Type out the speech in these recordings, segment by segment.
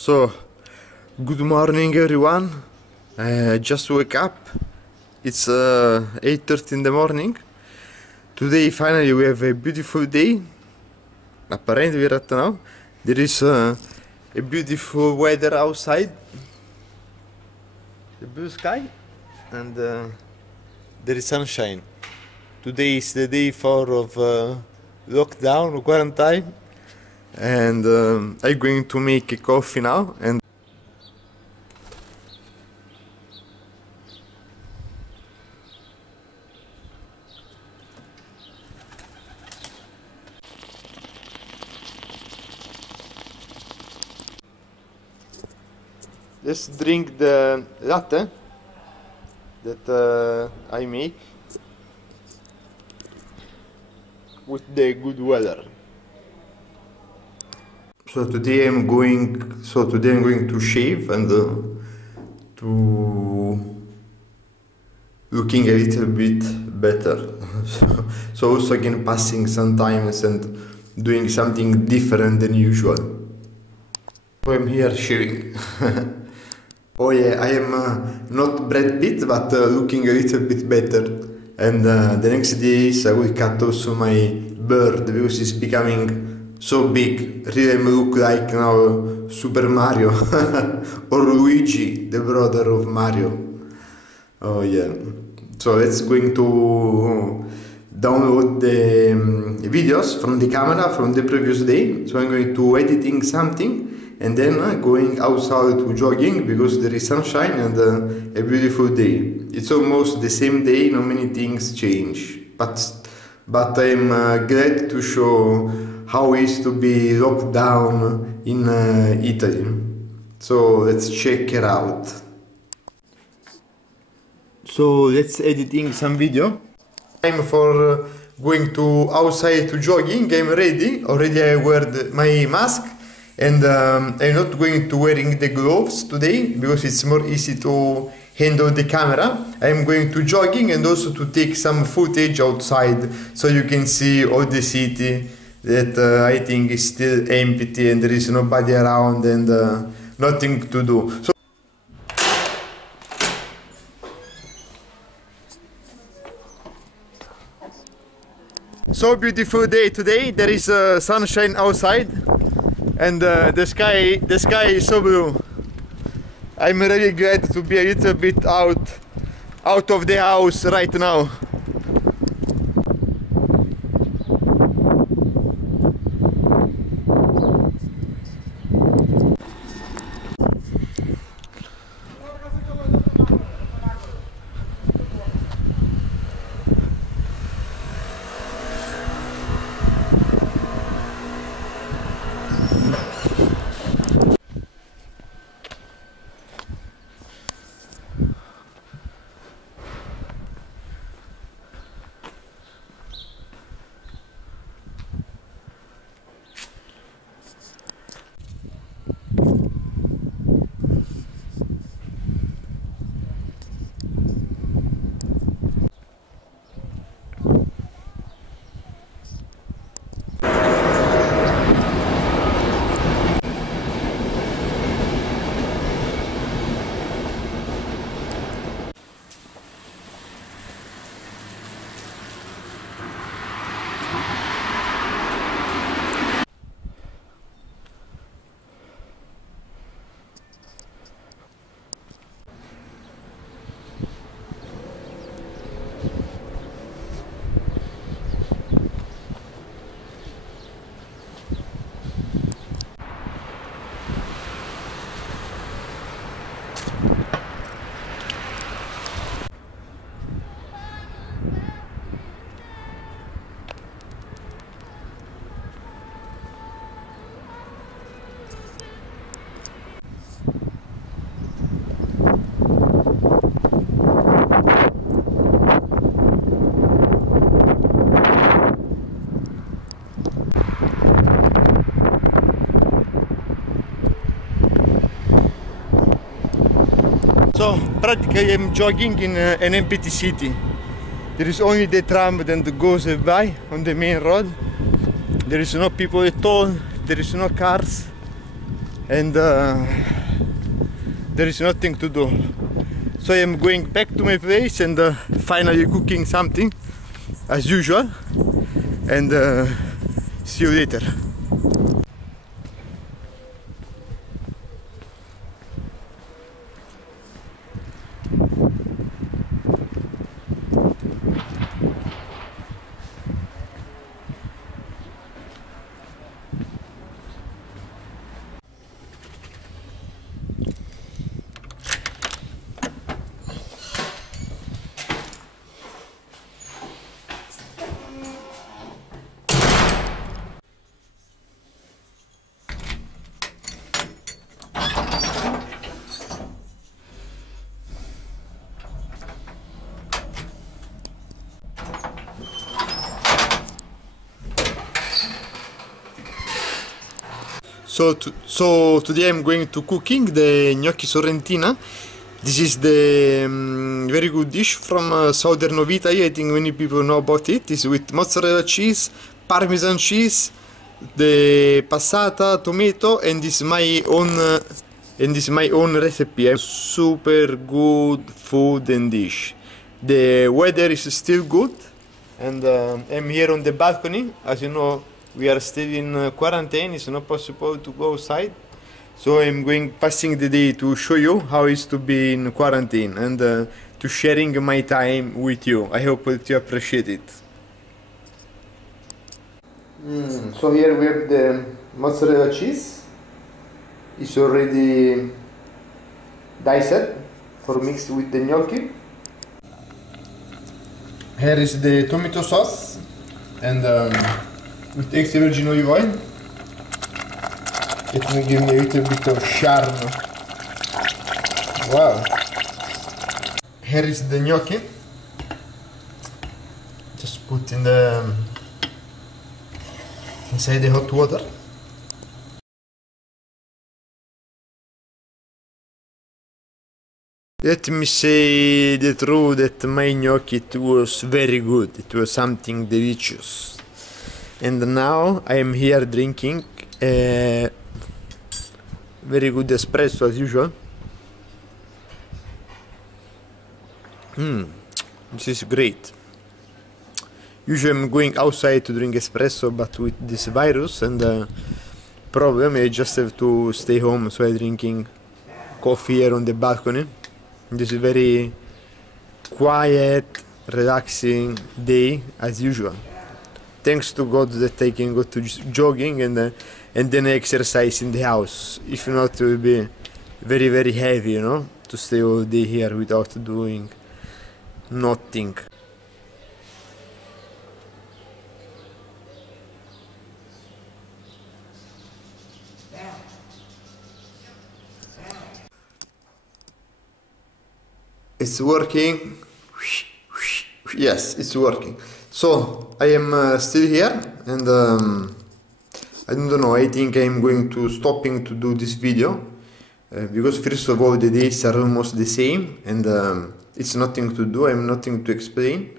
So, good morning everyone. Just wake up. It's 8:30 in the morning. Today finally we have a beautiful day. Apparently right now there is a beautiful weather outside. The blue sky and there is sunshine. Today is the day 4 of lockdown, quarantine, and I'm going to make a coffee now. And let's drink the latte that I make with the good weather. So today I'm going to shave and to looking a little bit better. So also again passing sometimes and doing something different than usual. So I'm here shaving. Oh yeah, I am not Brad Pitt, but looking a little bit better. And the next days I will cut also my beard because it's becoming so big. Really I look like now Super Mario or Luigi, the brother of Mario. Oh yeah. So let's going to download the videos from the camera from the previous day. So I'm going to editing something and then going outside to jogging because there is sunshine and a beautiful day. It's almost the same day, not many things change. But I'm glad to show how it is to be locked down in Italy. So let's check it out. So let's editing some video. Time for going to outside to jogging. I'm ready. Already I wear my mask. And I'm not going to wearing the gloves today because it's more easy to handle the camera. I'm going to jogging and also to take some footage outside so you can see all the city that I think is still empty and there is nobody around and nothing to do. So beautiful day today. There is sunshine outside. And the sky is so blue. I'm really glad to be a little bit out of the house right now. So practically I'm jogging in an empty city. There is only the tram that goes by on the main road. There is no people at all, there is no cars. and there is nothing to do. So I am going back to my place and finally cooking something as usual, and see you later. So today I'm going to cooking the gnocchi sorrentina. This is the very good dish from southern of Italy. I think many people know about it. It's with mozzarella cheese, parmesan cheese, the passata, tomato, and this is my own recipe. Super good food and dish. The weather is still good, and I'm here on the balcony. As you know, we are still in quarantine. It's not possible to go outside, so I'm passing the day to show you how it is to be in quarantine and to sharing my time with you. I hope that you appreciate it. So here we have the mozzarella cheese. It's already diced for mix with the gnocchi. Here is the tomato sauce and with extra virgin olive oil. It will give me a little bit of charm. Wow! Here is the gnocchi. Just put in the inside the hot water. Let me say the truth that my gnocchi, it was very good. It was something delicious. And now I am here drinking a very good espresso as usual. This is great. Usually I'm going outside to drink espresso, but with this virus and problem, I just have to stay home, so I'm drinking coffee here on the balcony. This is very quiet, relaxing day as usual. Thanks to God that I can go to jogging and then I exercise in the house. If not, it will be very, very heavy, you know, to stay all day here without doing nothing. It's working. Yes, it's working. So I am still here, and I don't know, I think I'm going to stopping to do this video because first of all the days are almost the same, and it's nothing to do, I'm nothing to explain.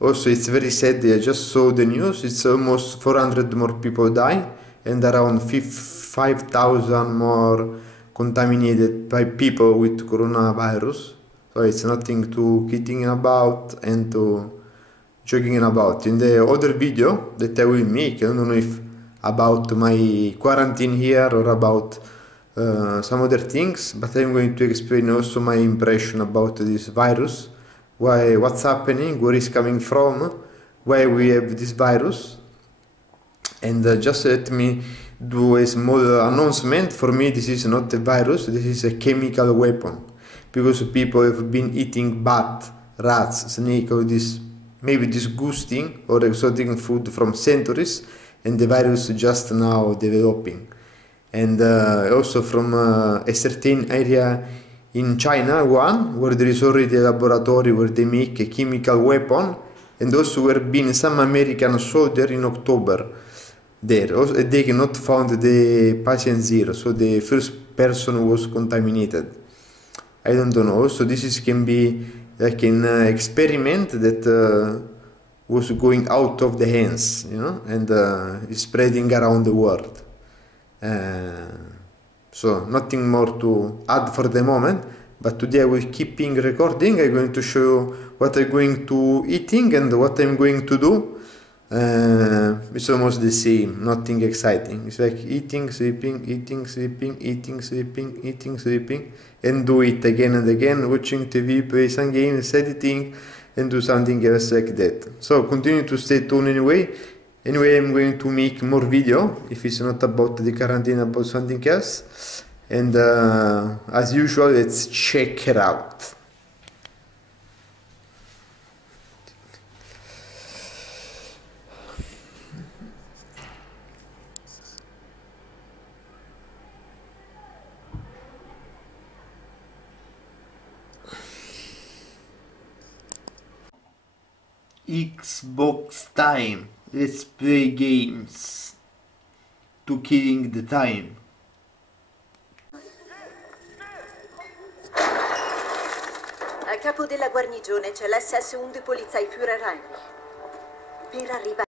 Also it's very sad, I just saw the news, it's almost 400 more people die and around 5,000 more contaminated by people with coronavirus. So it's nothing to kidding about and to joking about. In the other video that I will make, I don't know if about my quarantine here or about some other things, but I'm going to explain also my impression about this virus, what's happening, where it's coming from, why we have this virus. And just let me do a small announcement. For me this is not a virus, this is a chemical weapon, because people have been eating bat, rats, snake, all this maybe disgusting or exotic food from centuries, and the virus just now developing. And also from a certain area in China, where there is already a laboratory where they make a chemical weapon, and also where been some American soldier in October there. Also, they cannot found the patient zero, so the first person was contaminated. I don't know. So this can be like an experiment that was going out of the hands, you know, and is spreading around the world. So nothing more to add for the moment, but today I will keeping recording. I'm going to show you what I'm going to eating and what I'm going to do. It's almost the same, nothing exciting. It's like eating, sleeping, eating, sleeping, eating, sleeping, eating, sleeping, and do it again and again, watching TV, play some games, editing, and do something else like that. So continue to stay tuned anyway. Anyway, I'm going to make more video, if it's not about the quarantine, about something else. And as usual, let's check it out. Xbox time. Let's play games. To killing the time. A capo della guarnigione c'è l'SS-1 di Polizeiführer Heinrich. Per arrivare